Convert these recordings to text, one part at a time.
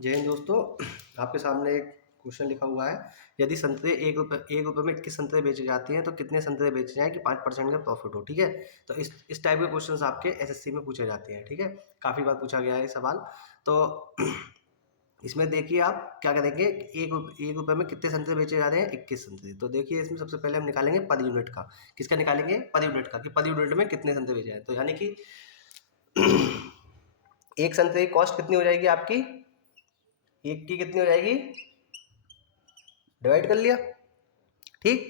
जय हिंद दोस्तों। आपके सामने एक क्वेश्चन लिखा हुआ है। यदि संतरे एक रुपये में 21 संतरे बेचे जाते हैं तो कितने संतरे बेचे जाएं कि 5% का प्रॉफिट हो। ठीक है, तो इस टाइप के क्वेश्चंस आपके एसएससी में पूछे जाते हैं। ठीक है, काफ़ी बार पूछा गया है ये सवाल। तो इसमें देखिए आप क्या करेंगे, एक रुपये में कितने संतरे बेचे जा रहे हैं, 21 संतरे। तो देखिए इसमें सबसे पहले हम निकालेंगे पर यूनिट का। किसका निकालेंगे? पर यूनिट का, कि पर यूनिट में कितने संतरे बेचे जाए। तो यानी कि एक संतरे की कॉस्ट कितनी हो जाएगी आपकी, एक की कितनी हो जाएगी, डिवाइड कर लिया। ठीक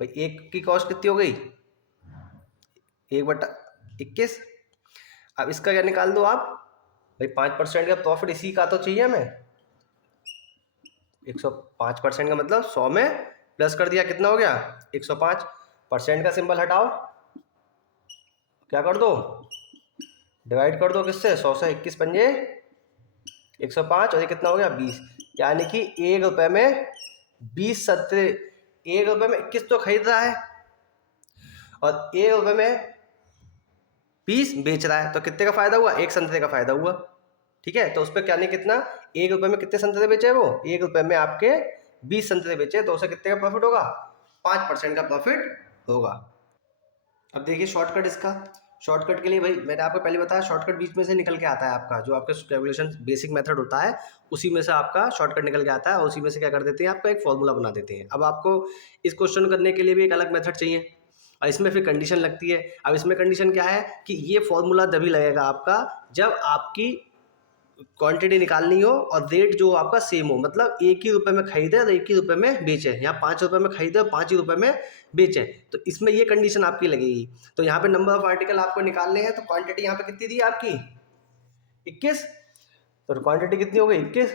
भाई, एक की कॉस्ट कितनी हो गई, 1/21। अब इसका क्या निकाल दो आप भाई, 5% का प्रॉफिट इसी का तो चाहिए हमें। 105% का मतलब 100 में प्लस कर दिया, कितना हो गया 105%। का सिंबल हटाओ, क्या कर दो, डिवाइड कर दो किससे, 100 से। 21 पंजे 105 और ये कितना हो गया 20। यानी कि एक रुपए में 20 संतरे, एक रुपए में 21 तो खरीद रहा है और एक रुपए में 20 बेच रहा है। तो कितने का फायदा हुआ, एक संतरे का फायदा हुआ। ठीक है, तो उस पर क्या नहीं, कितना, एक रुपए में कितने संतरे बेचे वो, एक रुपए में आपके 20 संतरे बेचे, तो उसे कितने का प्रॉफिट होगा, 5% का प्रॉफिट होगा। अब देखिए शॉर्टकट इसका, शॉर्टकट के लिए भाई मैंने आपको पहले बताया, शॉर्टकट बीच में से निकल के आता है आपका, जो आपका कैलकुलेशन बेसिक मेथड होता है उसी में से आपका शॉर्टकट निकल के आता है, और उसी में से क्या कर देते हैं, आपका एक फॉर्मूला बना देते हैं। अब आपको इस क्वेश्चन करने के लिए भी एक अलग मेथड चाहिए, और इसमें फिर कंडीशन लगती है। अब इसमें कंडीशन क्या है कि ये फॉर्मूला तभी लगेगा आपका जब आपकी क्वांटिटी निकालनी हो और रेट जो आपका सेम हो, मतलब एक ही रुपए में खरीदे और एक ही रुपए में बेचे, यहाँ 5 रुपए में खरीदे और 5 ही रुपए में बेचे, तो इसमें ये कंडीशन आपकी लगेगी। तो यहाँ पे नंबर ऑफ आर्टिकल आपको निकालने हैं, तो क्वांटिटी यहाँ पे कितनी दी है आपकी 21, तो क्वांटिटी कितनी हो गई 21,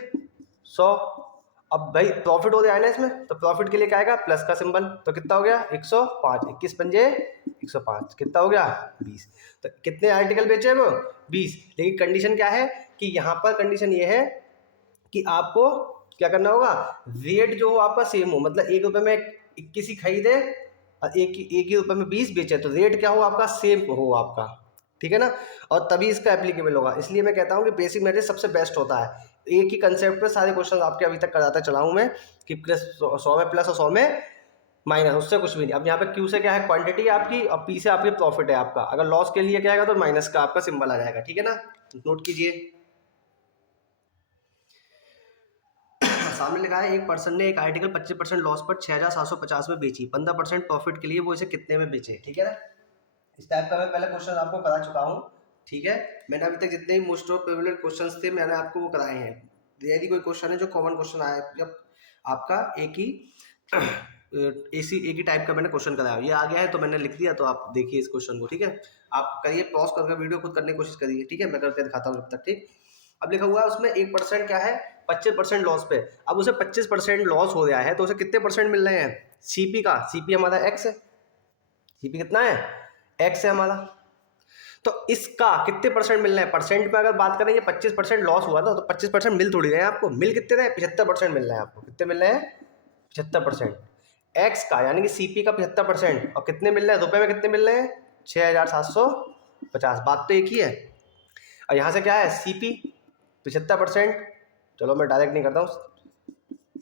100। अब भाई प्रॉफिट हो गया है ना इसमें, तो प्रॉफिट के लिए क्या आएगा, प्लस का सिंबल, तो कितना हो गया 105, 21 पंजे 105, कितना हो गया 20। तो कितने आर्टिकल बेचे वो 20, लेकिन कंडीशन क्या है कि यहाँ पर कंडीशन ये है कि आपको क्या करना होगा, रेट जो हो आपका सेम हो, मतलब एक रुपए में 21 ही खरीदे और एक ही रुपए में 20 बेचे, तो रेट क्या हो आपका, सेम हो आपका। ठीक है ना, और तभी इसका एप्लीकेबल होगा। इसलिए मैं कहता हूँ कि बेसिक मेथड सबसे बेस्ट होता है। एक ही कंसेप्ट पे सारे क्वेश्चन आपके अभी तक कराता चला हूँ मैं, कि प्लस 100 में प्लस और 100 में माइनस, उससे कुछ भी नहीं। अब यहाँ पे क्यू से क्या है, क्वांटिटी आपकी, और पी से आपकी प्रॉफिट है आपका। अगर लॉस के लिए क्या आएगा तो माइनस का आपका सिंबल आ जाएगा। ठीक है ना, नोट कीजिए। सामने लिखा है, एक पर्सन ने एक आर्टिकल 25% लॉस पर 6750 में बेची, 15% प्रॉफिट के लिए वो इसे कितने में बेचे। ठीक है ना, इस टाइप का मैं पहले क्वेश्चन आपको करा चुका हूँ। ठीक है, मैंने अभी तक जितने भी मोस्ट ऑफ प्रिविलेज क्वेश्चंस थे मैंने आपको वो कराए हैं। यदि कोई क्वेश्चन है जो कॉमन क्वेश्चन आया जब आपका एक ही एक ही टाइप का मैंने क्वेश्चन कराया, ये आ गया है तो मैंने लिख दिया, तो आप देखिए इस क्वेश्चन को। ठीक है, आप करिए पॉज करके वीडियो खुद करने की कोशिश करिए। ठीक है, मैं करके दिखाता हूँ जब तक। ठीक, अब लिखा हुआ है उसमें 1% क्या है, 25% लॉस पे। अब उसे 25% लॉस हो गया है तो उसे कितने परसेंट मिल रहे हैं, सीपी का, सीपी हमारा एक्स है, सीपी कितना है, एक्स है हमारा। तो इसका कितने परसेंट मिल रहे हैं, परसेंट में अगर बात करें, ये 25% लॉस हुआ था, तो 25% मिल थोड़ी रहे हैं आपको, मिल कितने रहे, 75% मिल रहे हैं आपको। कितने मिल रहे हैं, 75% एक्स का, यानी कि सीपी का 75%। और कितने मिल रहे हैं रुपए में, कितने मिल रहे हैं 6750। बात तो एक ही है। और यहाँ से क्या है, सीपी 75%, चलो मैं डायरेक्ट नहीं करता हूँ,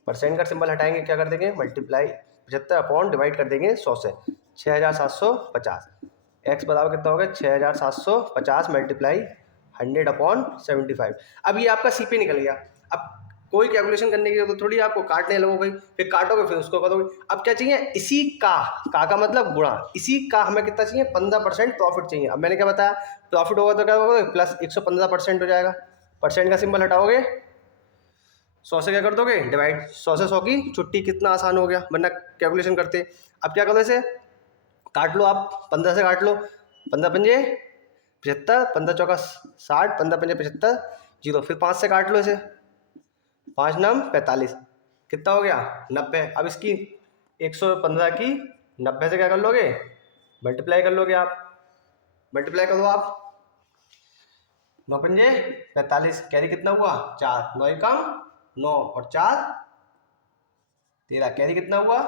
परसेंट का सिंबल हटाएंगे, क्या कर देंगे, मल्टीप्लाई 75 अपॉन डिवाइड कर देंगे 100 से, 6750। एक्स बराबर कितना हो गया, 6750 मल्टीप्लाई 100 अपॉन 75। अब ये आपका सीपी निकल गया। अब कोई कैलकुलेशन करने की तो थोड़ी आपको काटने लगोगे, फिर काटोगे फिर उसको करोगे। अब क्या चाहिए, इसी का मतलब गुणा, इसी का हमें कितना चाहिए, 15% प्रॉफिट चाहिए। अब मैंने क्या बताया, प्रॉफिट होगा तो क्या होगा, प्लस 115% हो जाएगा। परसेंट का सिंबल हटाओगे, 100 से क्या कर दोगे डिवाइड, 100 से 100 की छुट्टी, कितना आसान हो गया, वरना कैलकुलेशन करते। अब क्या करो, इसे काट लो आप, 15 से काट लो, 15 पंजे 75, 15 चौका 60, 15 पंजे 75, जीरो। फिर 5 से काट लो इसे, 5 नम 45, कितना हो गया 90। अब इसकी 115 की 90 से क्या कर लोगे, मल्टीप्लाई कर लोगे आप, मल्टीप्लाई करो आप, 9 पंजे 45, कैरी कितना हुआ 4, 9 कम 9 और 4 13, कैरी कितना हुआ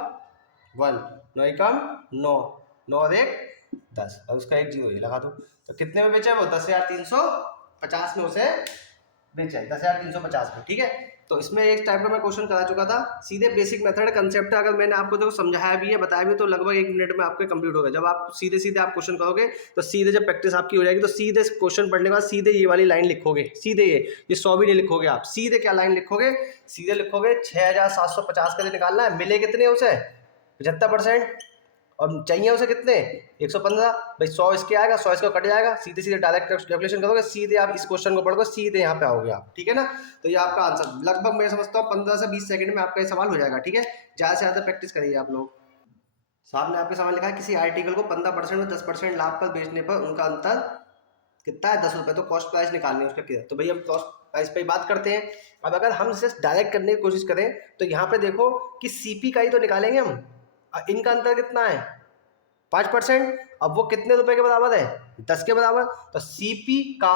1, 9 कम 9, 9 और 1 10, और उसका एक जीरो ये लगा दो। तो कितने में बेचा वो, 10,350 में उसे बेचा है 10,350 में, ठीक है। तो इसमें एक टाइप का मैं क्वेश्चन करा चुका था, सीधे बेसिक मेथड कंसेप्ट अगर मैंने आपको देखो समझाया भी है बताया भी तो लगभग 1 मिनट में आपके कंप्लीट होगा। जब आप सीधे सीधे आप क्वेश्चन करोगे तो सीधे जब प्रैक्टिस आपकी हो जाएगी तो सीधे क्वेश्चन पढ़ने के बाद सीधे ये वाली लाइन लिखोगे, सीधे ये 100 भी नहीं लिखोगे आप, सीधे क्या लाइन लिखोगे, सीधे लिखोगे 6,750 का निकालना है, मिले कितने उसे 75%, और चाहिए उसे कितने 115, भाई 100 इसके आएगा 100 इसका कट जाएगा, सीधे सीधे डायरेक्ट कैलकुलेशन करोगे, सीधे आप इस क्वेश्चन को पढ़ोगे सीधे यहाँ पे आओगे आप, ठीक है ना। तो ये आपका आंसर लगभग मैं समझता हूँ 15 से 20 सेकंड में आपका ये सवाल हो जाएगा, ठीक है। ज़्यादा से ज़्यादा प्रैक्टिस करिए आप लोग। सामने आपके सवाल लिखा है किसी आर्टिकल को 15% में 10% लाभ पर बेचने पर उनका अंतर कितना है 10 रुपये, तो कॉस्ट प्राइस निकालनी है उसका कितना, तो भैया हम कॉस्ट प्राइस पे बात करते हैं। अब अगर हम इसे डायरेक्ट करने की कोशिश करें तो यहाँ पे देखो कि सीपी का ही तो निकालेंगे हम, इनका अंतर कितना है 5%, अब वो कितने रुपए के बराबर है 10 के बराबर, तो सीपी का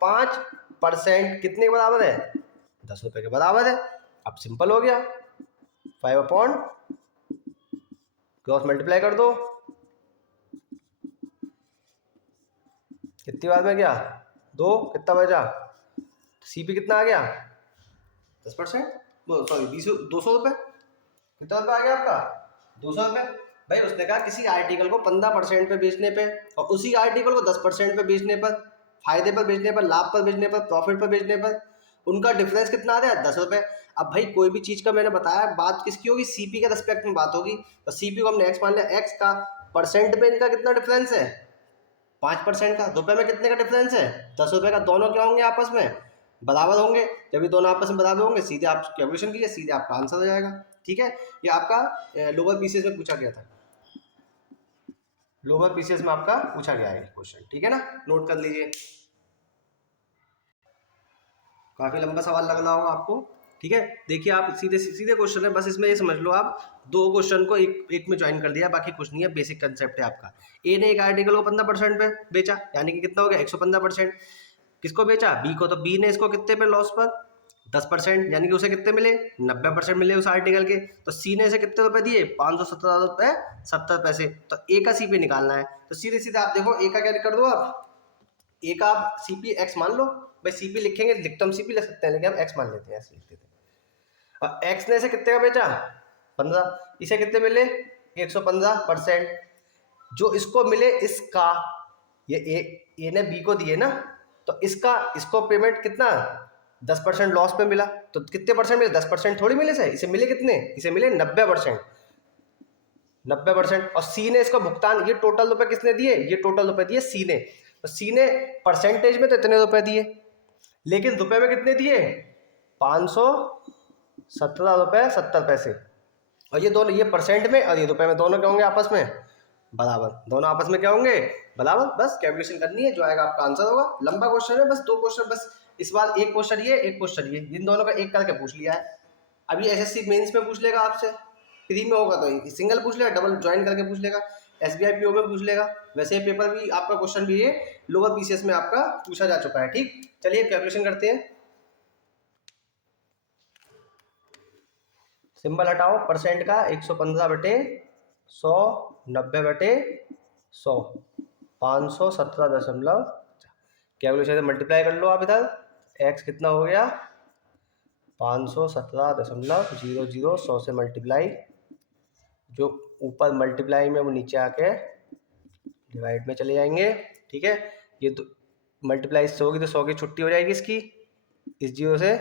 5% कितने के बराबर है 10 रुपए के बराबर है। अब सिंपल हो गया 5 अपॉन क्रॉस मल्टीप्लाई कर दो, कितनी बार में गया 2, कितना बचा, सीपी कितना आ गया 10%, सॉरी 200 रुपये, कितना रुपये आ गया आपका 200 रुपये। भाई उसने कहा किसी आर्टिकल को 15% पे बेचने पे और उसी आर्टिकल को 10% पे बेचने पर, फायदे पर बेचने पर, लाभ पर बेचने पर, प्रॉफिट पर बेचने पर उनका डिफरेंस कितना आ रहा है 10 रुपये। अब भाई कोई भी चीज़ का मैंने बताया बात किसकी होगी, सीपी के रेस्पेक्ट में बात होगी, तो सीपी को हमने एक्स मान लिया, एक्स का परसेंट में इनका कितना डिफरेंस है 5% का, रुपये में कितने का डिफरेंस है 10 रुपये का, दोनों क्या होंगे आपस में बराबर होंगे, जब ये दोनों आपस में बराबर होंगे सीधे आप कैलकुलेशन कीजिए सीधे आपका आंसर हो जाएगा, ठीक है। ये आपका लोअर पीसीएस में पूछा गया था, लोअर पीसीएस में आपका पूछा गया है क्वेश्चन, ठीक है ना, नोट कर लीजिए। काफी लंबा सवाल लग रहा होगा आपको, ठीक है। देखिए आप सीधे सीधे क्वेश्चन है, बस इसमें ये समझ लो आप 2 क्वेश्चन को एक में ज्वाइन कर दिया, बाकी कुछ नहीं है, बेसिक कंसेप्ट है आपका। ए ने एक आर्टिकल को 15% पे बेचा, यानी कि कितना हो गया 115%, किसको बेचा बी को, तो बी ने इसको कितने पे लॉस पर 10%, यानी कि उसे कितने मिले 90% मिले उस आर्टिकल के, तो सी ने इसे कितने रुपए दिए 517 रुपए 70 पैसे, तो ए का सीपी निकालना है, तो सीधे सीधे आप देखो ए का क्या कर दो आप, ए का आप सीपी एक्स मान लो, भाई सीपी लिखेंगे लिख तो हम सीपी लिख सकते हैं लेकिन हम एक्स मान लेते हैं, ऐसे लिख देते हैं। और एक्स ने इसे कितने का बेचा 15, इसे कितने मिले 115%, जो इसको मिले इसका, ये ए ने बी को दिए ना, तो इसको पेमेंट कितना 10% लॉस पे मिला, तो कितने परसेंट मिले 10% थोड़ी मिले, से इसे मिले कितने, इसे मिले 90%, 90%, और सी ने इसको भुगतान, ये टोटल रुपए किसने दिए, ये टोटल रुपए दिए सी ने, तो सी ने परसेंटेज में तो इतने रुपए दिए लेकिन रुपए में कितने दिए 517 रुपए 70 पैसे, और ये दोनों ये परसेंट में और ये रुपए में दोनों क्या होंगे आपस में बराबर, दोनों आपस में क्या होंगे बराबर, बस कैलकुलेशन करनी है जो आएगा आपका आंसर होगा। लंबा क्वेश्चन है, बस 2 क्वेश्चन, बस इस बार एक क्वेश्चन ये एक क्वेश्चन ये, इन दोनों का एक करके पूछ लिया है। अभी एसएससी मेंस में पूछ लेगा आपसे, फ्री में होगा तो सिंगल पूछ लेगा, डबल ज्वाइन करके पूछ लेगा, एसबीआई पीओ में पूछ लेगा, वैसे पेपर भी आपका क्वेश्चन भी ये लोअर पीसीएस में आपका पूछा जा चुका है, ठीक। चलिए कैलकुलेशन करते हैं, सिंबल हटाओ परसेंट का 115/100, 90/100, 517 कैलकुलेशन से मल्टीप्लाई कर लो आप इधर, एक्स कितना हो गया 517.00, 100 से मल्टीप्लाई, जो ऊपर मल्टीप्लाई में वो नीचे आके डिवाइड में चले जाएंगे, ठीक है। ये तो मल्टीप्लाई इससे होगी तो 100 की छुट्टी हो जाएगी इसकी, इस जीरो से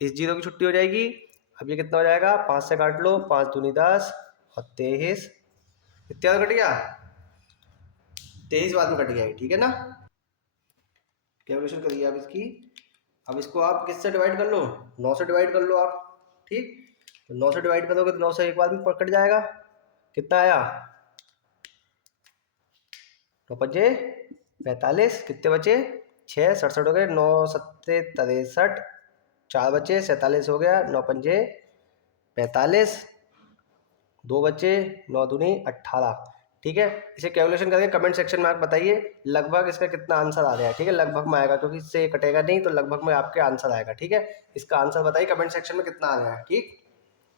इस जीरो की छुट्टी हो जाएगी। अब ये कितना हो जाएगा 5 से काट लो, 5 दूनी 10 और 23, कितना कट गया 23 बाद में कट गया, ठीक है ना। कैलकुलेशन करिए आप इसकी, अब इसको आप किससे डिवाइड कर लो 9 से डिवाइड कर लो आप, ठीक। तो 9 से डिवाइड करोगे तो 9 से एक बार में कट जाएगा, कितना आया 9 5 45, कितने बचे 6, 67 हो गए, 9 7 63, 4 बचे 47 हो गया, 9 5 45, 2 बचे 9 दूनी 18, ठीक है। इसे कैलकुलेशन करके कमेंट सेक्शन में आप बताइए लगभग इसका कितना आंसर आ गया, ठीक है। लगभग में आएगा क्योंकि इससे कटेगा नहीं, तो लगभग में आपके आंसर आएगा, ठीक है। इसका आंसर बताइए कमेंट सेक्शन में कितना आ गया है, ठीक।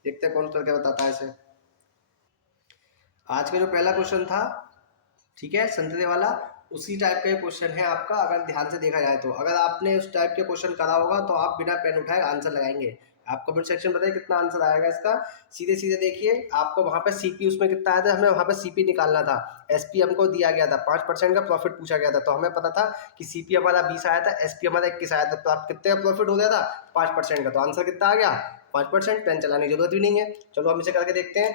देखते हैं कौन करके बताता है इसे। आज का जो पहला क्वेश्चन था, ठीक है, संतरे वाला, उसी टाइप का ये क्वेश्चन है आपका, अगर ध्यान से देखा जाए तो। अगर आपने उस टाइप के क्वेश्चन करा होगा तो आप बिना पेन उठाए आंसर लगाएंगे। आप कमेंट सेक्शन बताइए कितना आंसर आएगा इसका। सीधे सीधे देखिए, आपको वहाँ पे सीपी उसमें कितना आया था, हमें वहाँ पे सीपी निकालना था। एसपी हमको दिया गया था, 5% का प्रॉफिट पूछा गया था, तो हमें पता था कि सीपी हमारा 20 आया था, एसपी हमारा 21 आया था, तो आप कितने का प्रॉफिट हो गया था, 5% का। तो आंसर कितना आ गया, 5%। पेन चलाने की जरूरत भी नहीं है। चलो हम इसे करके देखते हैं।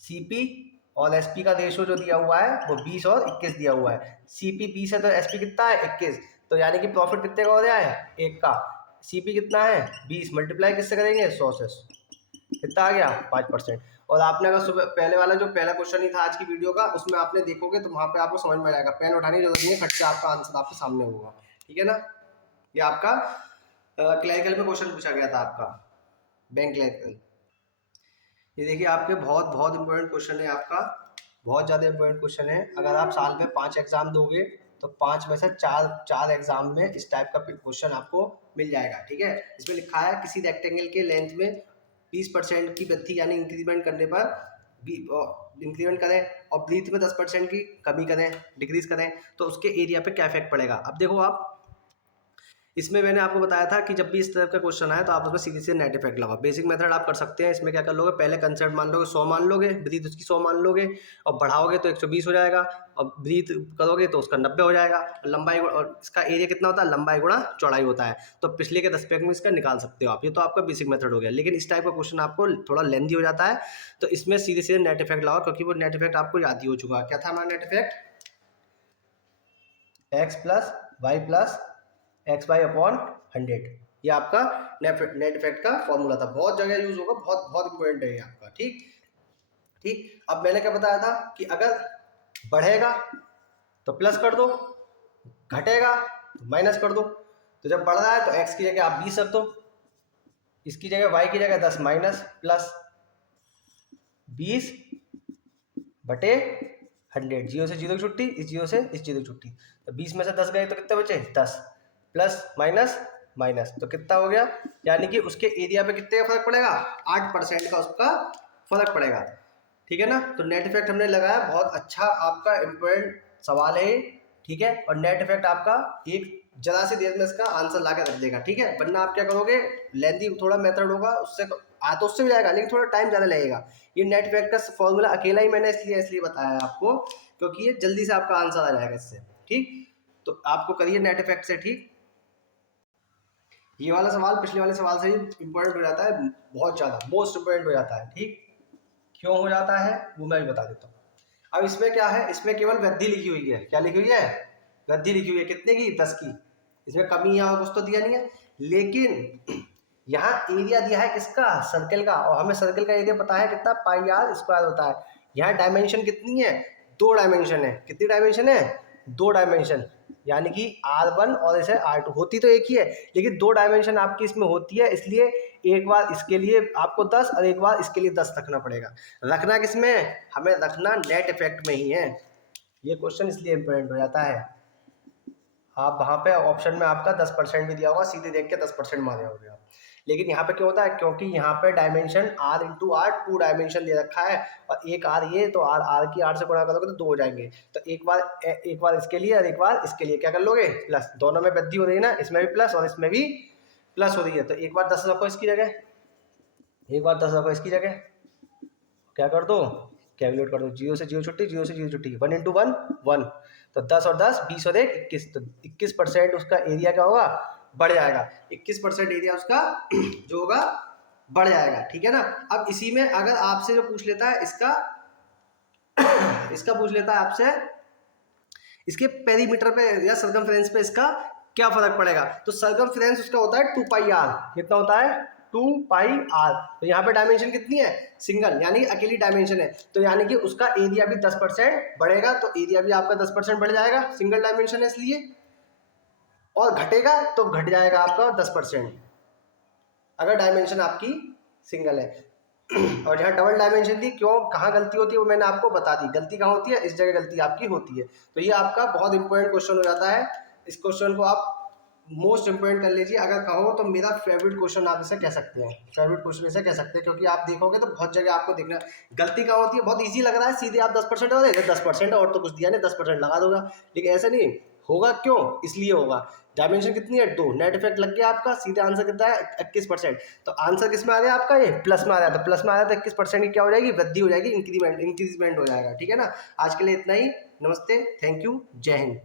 सीपी और एसपी का रेशो जो दिया हुआ है वो 20 और 21 दिया हुआ है। सीपी 20 है तो एसपी कितना है, 21। तो यानी कि प्रॉफिट कितने का हो रहा है, 1 का। सीपी कितना है, 20, मल्टीप्लाई किससे करेंगे, 100 से। कितना आ गया, 5%। और आपने अगर सुबह पहले वाला जो पहला क्वेश्चन ही था आज की वीडियो का, उसमें आपने देखोगे तो वहाँ पे आपको समझ में आ जाएगा। पेन उठाने की जरूरत नहीं है, फट से आपका आंसर आपके सामने होगा। ठीक है ना। ये आपका क्लरिकल में क्वेश्चन पूछा गया था आपका, बैंक क्लरिकल। ये देखिए आपके बहुत बहुत इंपॉर्टेंट क्वेश्चन है आपका, बहुत ज़्यादा इंपॉर्टेंट क्वेश्चन है। अगर आप साल में 5 एग्जाम दोगे तो 5 में से चार एग्जाम में इस टाइप का क्वेश्चन आपको मिल जाएगा। ठीक है। इसमें लिखा है किसी रेक्टेंगल के लेंथ में 20% की वृद्धि यानी इंक्रीमेंट करने पर इंक्रीमेंट करें और ब्रीथ में 10% की कमी करें, डिक्रीज करें, तो उसके एरिया पे क्या इफेक्ट पड़ेगा। अब देखो आप, इसमें मैंने आपको बताया था कि जब भी इस तरह का क्वेश्चन आए तो आप उसमें सीधे सीधे नेट इफेक्ट लगाओ। बेसिक मेथड आप कर सकते हैं। इसमें क्या कर लोगे, पहले कंसेप्ट मान लोगे 100 मान लोगे, ब्रीथ उसकी 100 मान लोगे, और बढ़ाओगे तो 120 हो जाएगा, और ब्रीथ करोगे तो उसका 90 हो जाएगा। लंबाई और इसका एरिया कितना होता है, लंबाई गुणा चौड़ाई होता है। तो पिछले के 10 पैक में इसका निकाल सकते हो आप। ये तो आपका बेसिक मेथड हो गया। लेकिन इस टाइप का क्वेश्चन आपको थोड़ा लेंदी हो जाता है, तो इसमें सीधे सीधे नेट इफेक्ट लगाओ, क्योंकि वो नेट इफेक्ट आपको याद ही हो चुका है। क्या था हमारा net effect, x plus y plus x y upon 100। ये आपका नेट इफेक्ट का फॉर्मूला था, बहुत जगह यूज होगा, बहुत बहुत इंपॉर्टेंट है ये आपका। ठीक ठीक। अब मैंने क्या बताया था कि अगर बढ़ेगा तो प्लस कर दो, घटेगा तो माइनस कर दो। तो जब बढ़ रहा है तो एक्स की जगह आप 20 रख दो, इसकी जगह वाई की जगह 10 माइनस प्लस 20 बटे 100। जीरो से जीरो की छुट्टी, इस जीरो से इस जीरो की छुट्टी, तो 20 में से 10 गए तो कितने बचे, 10, प्लस माइनस माइनस, तो कितना हो गया, यानी कि उसके एरिया पे कितने का फर्क पड़ेगा, 8% का उसका फर्क पड़ेगा। ठीक है ना। तो नेट इफेक्ट हमने लगाया, बहुत अच्छा आपका इम्पोर्टेंट सवाल है। ठीक है। और नेट इफेक्ट आपका एक जरा सी देर में इसका आंसर ला के रख देगा। ठीक है। वरना आप क्या करोगे, लेंदी थोड़ा मेथड होगा, उससे आ तो उससे भी जाएगा लेकिन थोड़ा टाइम ज़्यादा लगेगा। ये नेट इफेक्ट का फॉर्मूला अकेला ही मैंने इसलिए बताया आपको, क्योंकि ये जल्दी से आपका आंसर आ जाएगा इससे। ठीक। तो आपको करिए नेट इफेक्ट से। ठीक। ये वाला सवाल पिछले वाले सवाल से ही इंपॉर्टेंट हो जाता है, बहुत ज़्यादा मोस्ट इंपॉर्टेंट हो जाता है। ठीक। क्यों हो जाता है वो मैं भी बता देता हूँ। अब इसमें क्या है, इसमें केवल वृद्धि लिखी हुई है। क्या लिखी हुई है, वृद्धि लिखी हुई है। कितने की, 10 की। इसमें कमी यहाँ कुछ तो दिया नहीं है। लेकिन यहाँ एरिया दिया है किसका, सर्कल का, और हमें सर्कल का एरिया पता है कितना, पाई आर स्क्वायर होता है। यहाँ डायमेंशन कितनी है, 2 डायमेंशन है। कितनी डायमेंशन है, 2 डायमेंशन, यानी कि R1 और इसे R2 होती तो एक ही है, लेकिन 2 डायमेंशन आपकी इसमें होती है, इसलिए एक बार इसके लिए आपको 10 और एक बार इसके लिए 10 रखना पड़ेगा। रखना किसमें, हमें रखना नेट इफेक्ट में ही है। ये क्वेश्चन इसलिए इंपॉर्टेंट हो जाता है। आप वहाँ पे ऑप्शन में आपका 10% भी दिया होगा, सीधे देख के 10% मारे होगे आप। लेकिन यहाँ पे क्यों होता है, क्योंकि यहाँ पे dimension R into R 2 dimension दे रखा है, और एक R ये, तो R की R से गुणा करोगे तो 2 हो जाएंगे। तो एक बार इसके लिए और एक बार इसके लिए क्या कर लोगे, प्लस। दोनों में वृद्धि हो रही है ना, इसमें भी प्लस और इसमें भी प्लस हो रही है। तो एक बार 10 रखो इसकी जगह, एक बार 10 रखो इसकी जगह, क्या कर दो, कैलकुलेट कर दो। जीरो से जीरो छुट्टी, जीरो से जीरो छुट्टी, 1 इंटू 1 1, तो 10 और 10 20 और 1 21, तो 21% उसका एरिया क्या होगा, बढ़ जाएगा। 21% एरिया उसका जो होगा बढ़ जाएगा। ठीक है ना। अब इसी में अगर आपसे जो पूछ लेता है इसका इसका पूछ लेता है आपसे, इसके पेरीमीटर पे या सर्कमफ्रेंस पे इसका क्या फर्क पड़ेगा, तो सर्कमफ्रेंस उसका होता है 2 पाई आर। कितना होता है, 2 पाई आर। तो यहाँ पे डायमेंशन कितनी है, सिंगल, यानी अकेली डायमेंशन है, तो यानी कि उसका एरिया भी 10% बढ़ेगा। तो एरिया भी आपका 10% बढ़ जाएगा, सिंगल डायमेंशन है इसलिए। और घटेगा तो घट जाएगा आपका 10%, अगर डायमेंशन आपकी सिंगल है। और जहाँ डबल डायमेंशन थी, क्यों, कहाँ गलती होती है वो मैंने आपको बता दी। गलती कहाँ होती है, इस जगह गलती आपकी होती है। तो ये आपका बहुत इंपॉर्टेंट क्वेश्चन हो जाता है। इस क्वेश्चन को आप मोस्ट इम्पोर्टेंट कर लीजिए। अगर कहो तो मेरा फेवरेट क्वेश्चन आप इसे कह सकते हैं, फेवरेट क्वेश्चन इसे कह सकते हैं, क्योंकि आप देखोगे तो बहुत जगह आपको देखना गलती कहाँ होती है। बहुत इजी लग रहा है, सीधे आप 10% और 10% और तो कुछ दिया नहीं, 10% लगा दूंगा, लेकिन ऐसा नहीं होगा। क्यों? इसलिए होगा, डायमेंशन कितनी है 2, नेट इफेक्ट लग गया आपका, सीधे आंसर कितना है 21%। तो आंसर किस में आ गया आपका, ये प्लस में आ रहा है, तो प्लस में आ रहा है तो 21% की क्या हो जाएगी, वृद्धि हो जाएगी, इंक्रीमेंट हो जाएगा। ठीक है ना, आज के लिए इतना ही। नमस्ते, थैंक यू, जय हिंद।